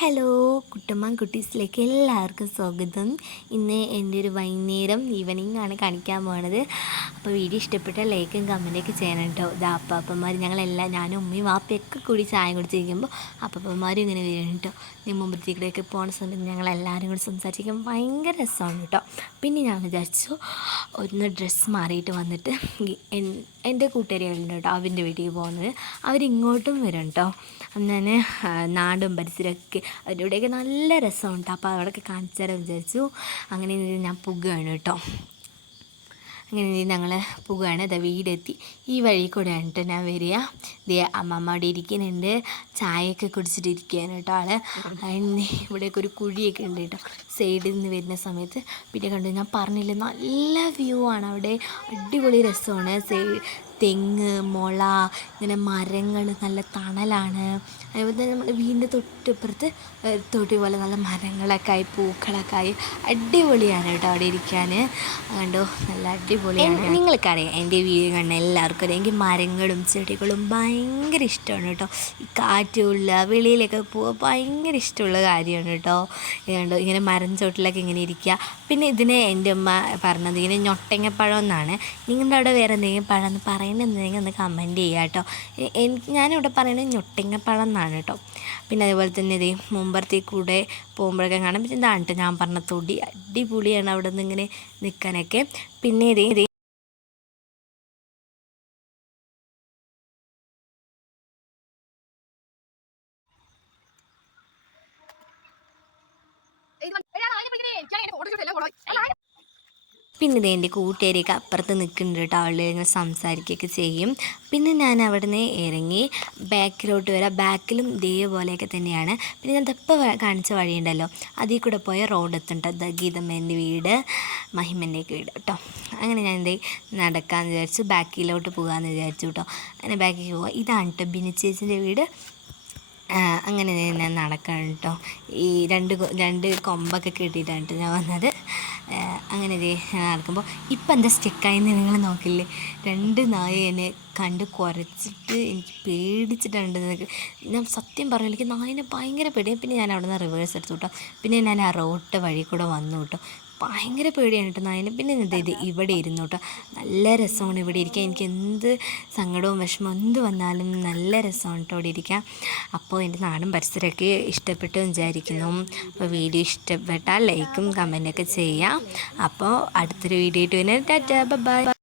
Hello Kuttamma കുട്ടീസിലേക്ക് എല്ലാവർക്കും സ്വാഗതം. ഇന്ന് എൻ്റെ ഒരു വൈകുന്നേരം ഈവനിങ് ആണ് കാണിക്കാൻ പോണത്. അപ്പോൾ വീഡിയോ ഇഷ്ടപ്പെട്ട ലൈക്കും കമൻറ്റൊക്കെ ചെയ്യണം കേട്ടോ. ഇതാ അപ്പാപ്പന്മാർ ഞങ്ങളെല്ലാം ഞാനും ഉമ്മയും വാപ്പയൊക്കെ കൂടി ചായ കുടിച്ചിരിക്കുമ്പോൾ അപ്പാപ്പന്മാരും ഇങ്ങനെ വരും കേട്ടോ. മുമ്പത്തേക്കൂടെയൊക്കെ പോകുന്ന സമയത്ത് ഞങ്ങളെല്ലാവരും കൂടി സംസാരിക്കാൻ ഭയങ്കര രസമാണ് കേട്ടോ. പിന്നെ ഞാൻ വിചാരിച്ചു ഒന്ന് ഡ്രസ്സ് മാറിയിട്ട് വന്നിട്ട് എൻ്റെ കൂട്ടുകാരികളുണ്ട് കേട്ടോ, അവൻ്റെ വീട്ടിൽ പോകുന്നത്. അവരിങ്ങോട്ടും വരും കേട്ടോ. അങ്ങനെ നാടും പരിസരമൊക്കെ അവരുടെയൊക്കെ നല്ല രസമുണ്ട്. അപ്പോൾ അവിടെയൊക്കെ കാണിച്ചു തരാൻ വിചാരിച്ചു. അങ്ങനെ ഞാൻ പോകുകയാണ് കേട്ടോ. അങ്ങനെ ഞങ്ങൾ പോകുകയാണ്. അത് വീടെത്തി ഈ വഴി കൂടെയാണ് കേട്ടോ ഞാൻ വരിക. അമ്മമ്മ അവിടെ ഇരിക്കുന്നുണ്ട്, ചായയൊക്കെ കുടിച്ചിട്ടിരിക്കുകയാണ് കേട്ടോ ആൾ. ഇവിടെയൊക്കെ ഒരു കുഴിയൊക്കെ ഉണ്ട് കേട്ടോ സൈഡിൽ നിന്ന് വരുന്ന സമയത്ത്. പിന്നെ കണ്ടു ഞാൻ പറഞ്ഞില്ലേ, നല്ല വ്യൂ ആണ് അവിടെ, അടിപൊളി രസമാണ്. തെങ്ങ്, മുള, ഇങ്ങനെ മരങ്ങൾ, നല്ല തണലാണ്. അതുപോലെ തന്നെ നമ്മുടെ വീടിൻ്റെ തൊട്ടിപ്പുറത്ത് തൊട്ടി പോലെ നല്ല മരങ്ങളൊക്കെ ആയി പൂക്കളൊക്കെ ആയി അടിപൊളിയാണ് കേട്ടോ അവിടെ ഇരിക്കാൻ. കണ്ടോ, നല്ല അടിപൊളിയാണ്. നിങ്ങൾക്കറിയാം എൻ്റെ വീട് കാണുന്ന എല്ലാവർക്കും അറിയാം, എനിക്ക് മരങ്ങളും ചെടികളും ഭയങ്കര ഇഷ്ടമാണ് കേട്ടോ. ഈ കാറ്റുള്ള വെളിയിലൊക്കെ പോവുക ഭയങ്കര ഇഷ്ടമുള്ള കാര്യമാണ് കേട്ടോ. കണ്ടോ, ഇങ്ങനെ മരം ചോട്ടിലൊക്കെ ഇങ്ങനെ ഇരിക്കുക. പിന്നെ ഇതിനെ എൻ്റെ അമ്മ പറഞ്ഞത് ഇങ്ങനെ ഞൊട്ടങ്ങപ്പഴം എന്നാണ്. നിങ്ങളുടെ അവിടെ വേറെ എന്തെങ്കിലും പഴം എന്ന് പറയുന്നുണ്ടെങ്കിൽ ഒന്ന് കമൻറ്റ് ചെയ്യുക കേട്ടോ. ഞാനിവിടെ പറയുന്നത് ഞൊട്ടങ്ങപ്പഴം എന്നാണ് കേട്ടോ. പിന്നെ അതുപോലെ തന്നെ ഇതേ മുമ്പത്തേക്ക് കൂടെ പോകുമ്പോഴൊക്കെ കാണാം. പിന്നെ ഇതാണ് കേട്ടോ ഞാൻ പറഞ്ഞ തൊടി, അടിപൊളിയാണ് അവിടെ നിന്ന് ഇങ്ങനെ നിൽക്കാനൊക്കെ. പിന്നെ ഇതേ പിന്നെ ഇതേ എൻ്റെ കൂട്ടുകാരിയൊക്കെ അപ്പുറത്ത് നിൽക്കുന്നുണ്ട് കേട്ടോ. അവൾ ഞങ്ങൾ സംസാരിക്കുകയൊക്കെ ചെയ്യും. പിന്നെ ഞാൻ അവിടെ നിന്ന് ഇറങ്ങി ബാക്കിലോട്ട് വരാം. ബാക്കിലും ഇതേപോലെയൊക്കെ തന്നെയാണ്. പിന്നെ ഞാൻ ഇപ്പോൾ കാണിച്ച വഴിയുണ്ടല്ലോ, അതിൽ കൂടെ പോയ റോഡ് എത്തുന്നുണ്ട്. ഗീതമ്മേൻ്റെ വീട്, മഹിമൻ്റെയൊക്കെ വീട് കേട്ടോ. അങ്ങനെ ഞാൻ നടക്കാമെന്ന് വിചാരിച്ചു, ബാക്കിലോട്ട് പോകാമെന്ന് വിചാരിച്ചു കേട്ടോ. അങ്ങനെ ബാക്കിൽ പോവാം. ഇതാണ് കേട്ടോ ബിനി ചേച്ചിൻ്റെ വീട്. അങ്ങനെ ഞാൻ നടക്കണം കേട്ടോ. ഈ രണ്ട് കൊമ്പൊക്കെ കെട്ടിയിട്ടാണ് ഞാൻ വന്നത്. അങ്ങനെ നടക്കുമ്പോൾ ഇപ്പം എന്താ സ്റ്റെക്കായെന്ന് നിങ്ങൾ നോക്കില്ലേ, രണ്ട് നായ എന്നെ കണ്ട് കുരച്ചിട്ട് എനിക്ക് പേടിച്ചിട്ടുണ്ട്. ഞാൻ സത്യം പറഞ്ഞു, എനിക്ക് നായനെ ഭയങ്കര പേടിയാണ്. പിന്നെ ഞാൻ അവിടെ നിന്ന് റിവേഴ്സ് എടുത്തു കേട്ടോ. പിന്നെ ഞാൻ ആ റോഡ് വഴി കൂടെ വന്നു കേട്ടോ. ഭയങ്കര പേടിയാണ് കേട്ടോ നായനെ. പിന്നെ ഇത് ഇവിടെ ഇരുന്നു കേട്ടോ. നല്ല രസമാണ് ഇവിടെ ഇരിക്കാൻ. എനിക്ക് എന്ത് സങ്കടവും വിഷമവും എന്ത് വന്നാലും നല്ല രസമാണ് കേട്ടോ ഇവിടെ ഇരിക്കാം. അപ്പോൾ എൻ്റെ നാടും പരിസരമൊക്കെ ഇഷ്ടപ്പെട്ടു വിചാരിക്കുന്നു. അപ്പോൾ വീഡിയോ ഇഷ്ടപ്പെട്ടാൽ ലൈക്കും കമൻറ്റൊക്കെ ചെയ്യാം. അപ്പോൾ അടുത്തൊരു വീഡിയോ ആയിട്ട് വരുന്നത്. ടാറ്റാ, ബൈ.